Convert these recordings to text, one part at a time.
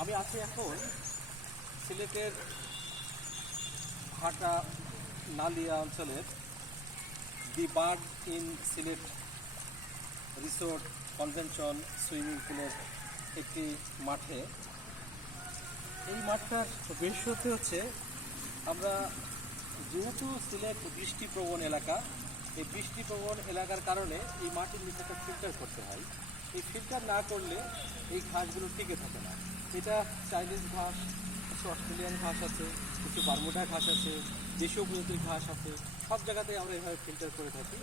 আমি আছি এখন সিলেটের ভাটা নালিয়া অঞ্চলের the bird in Sylhet resort convention swimming পুলের একটি মাঠে। এই মাঠটার বিশেষত্ব হচ্ছে আমরা যেহেতু সিলেট বৃষ্টিপ্রবণ এলাকা, এই বৃষ্টিপ্রবণ এলাকার কারণে এই মাটির নিচেটা ফিল্টার করতে হয়। এই ফিল্টার না করলে এই ঘাসগুলো টিকে থাকে না। এটা চাইনিজ ঘাস, কিছু অস্ট্রেলিয়ান ঘাস আছে, কিছু বারমুডা ঘাস আছে, দেশীয় প্রজাতির ঘাস আছে। সব জায়গাতেই আমরা এভাবে ফিল্টার করে থাকি।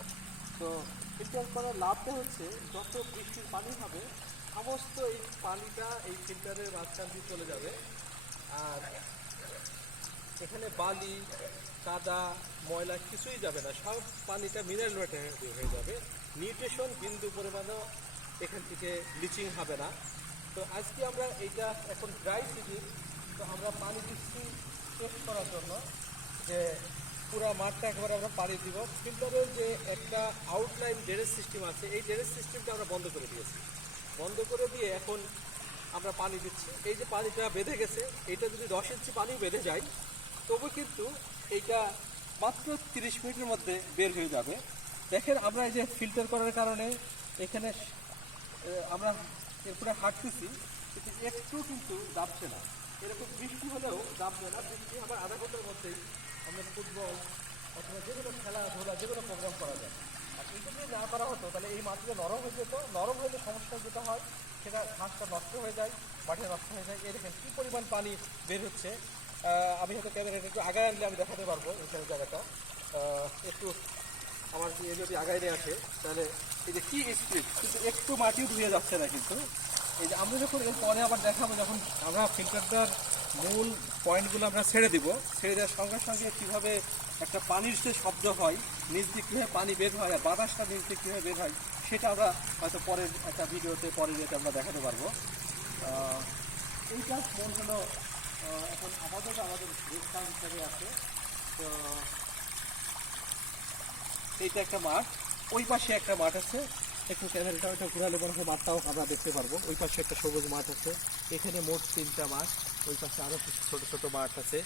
তো ফিল্টার করার লাভটা হচ্ছে যত বৃষ্টির পানি হবে সমস্ত এই পানিটা এই ফিল্টারের মাঝখান দিয়ে চলে যাবে। আর এখানে বালি, কাদা, ময়লা কিছুই যাবে না, সব পানিটা মিনারেল ওয়াটার হয়ে যাবে। নিউট্রিশন বিন্দু পরিমাণও এখান থেকে ব্লিচিং হবে না। তো আজকে আমরা এইটা এখন ড্রাই সিজন, তো আমরা পানি দিচ্ছি টেস্ট করার জন্য যে পুরা মাঠটা একবার আমরা পানি দিব। ফিল্টারের যে একটা আউটলাইন ড্রেনেজ সিস্টেম আছে, এই ড্রেনেজ সিস্টেমটা আমরা বন্ধ করে দিয়েছি। বন্ধ করে দিয়ে এখন আমরা পানি দিচ্ছি। এই যে পানিটা বেঁধে গেছে, এটা যদি 10 ইঞ্চি পানি বেঁধে যায় তবু কিন্তু এইটা মাত্র 30 মিনিটের মধ্যে বের হয়ে যাবে। দেখেন আমরা এই যে ফিল্টার করার কারণে এখানে আমরা এরপরে হাঁটতেছি, কিন্তু একটু কিন্তু দাবছে না। এরকম বৃষ্টি হলেও দাববে না। বৃষ্টি আবার আধা ঘন্টার মধ্যেই আমরা ফুটবল অথবা যে কোনো খেলাধুলা যে কোনো প্রোগ্রাম করা যায়। আর এটা যদি না করা হতো তাহলে এই মাটিটা নরম হয়ে যেত। নরম হলে সমস্যা যেটা হয় সেটা ঘাসটা নষ্ট হয়ে যায়, মাটি নষ্ট হয়ে যায়। এই দেখেন কী পরিমাণ পানি বের হচ্ছে। আমি হয়তো ক্যামেরাটা একটু আগায় আনলে আমি দেখাতে পারবো এখানে জায়গাটা। একটু আমার যদি আগায় নিয়ে আসে তাহলে এই যে কী স্পিড, কিন্তু একটু মাটিও ধুয়ে যাচ্ছে না। কিন্তু এই যে আমরা যখন এর পরে আবার দেখাবো, যখন আমরা ফিল্টারটার মূল পয়েন্টগুলো আমরা ছেড়ে দিব, ছেড়ে দেওয়ার সঙ্গে সঙ্গে কীভাবে একটা পানির যে শব্দ হয়, নিচ দিয়ে কীভাবে পানি বের হয় আর বাতাসটা নিচ দিয়ে কীভাবে বের হয়, সেটা আমরা হয়তো পরের একটা ভিডিওতে পরের ইয়েতে আমরা দেখাতে পারবো। এইটা মন হলো এখন আপাতত আমাদের রেস্টান হিসাবে আছে। তো এইটা একটা মাঠ, ওই পাশে একটা মাঠ আছে। একটু ক্যামেরাটা ওইটা ঘুরালে মনে হয় মাঠটাও আমরা দেখতে পারবো। ওই পাশে একটা সবুজ মাঠ আছে। এখানে মোট 3টা মাঠ, ওই পাশে আরও কিছু ছোটো ছোটো মাঠ আছে।